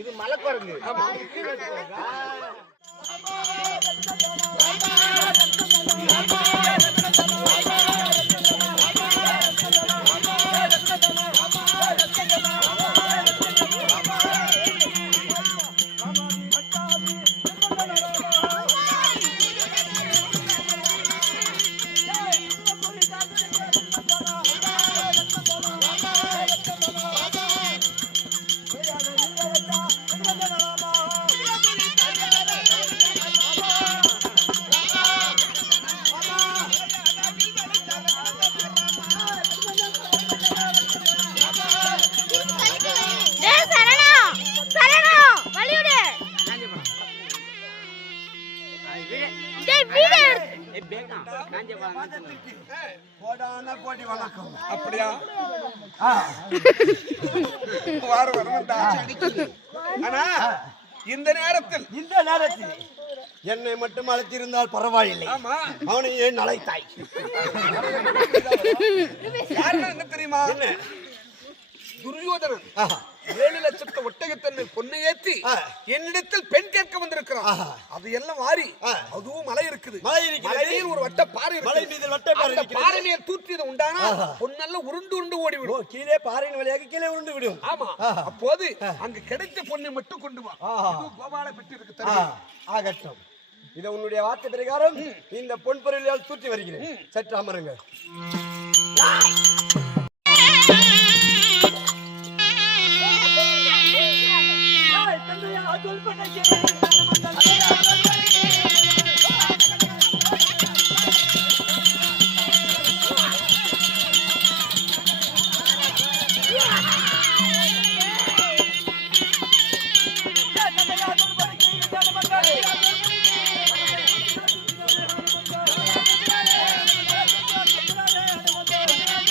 இது மலைக்குரங்கு. அப்படியா? ஆனா இந்த நேரத்தில் என்னை மட்டும் அழைத்திருந்தால் பரவாயில்லை. அவனை ஏன் அழைத்தாய்? என்ன தெரியுமா? துரியோதனன் 7 லட்சத்து ஒட்டகத்தன்னை பொண்ணை ஏற்றி என்னிடத்தில் பெண் கேட்க வந்திருக்கிறான். அது எல்லாம் மாறி அதுவும் மலை இருக்குது. மலையில் ஒரு வட்ட பாறை மலை மீது வட்ட பாறை பாறை மேல் தூற்றியது உண்டானா பொண்ணெல்லாம் உருண்டு உருண்டு ஓடிவிடும். கீழே பாறையின் வழியாக கீழே உருண்டு விடும். ஆமா, அப்போது அங்கு கிடைத்த பொண்ணை மட்டும் கொண்டு வா. கோபால பெற்று இருக்கு. ஆகட்டும், இதை உன்னுடைய வார்த்தை பிரகாரம் இந்த பொன் பொருளால் தூற்றி வருகிறேன். சற்று அமருங்க.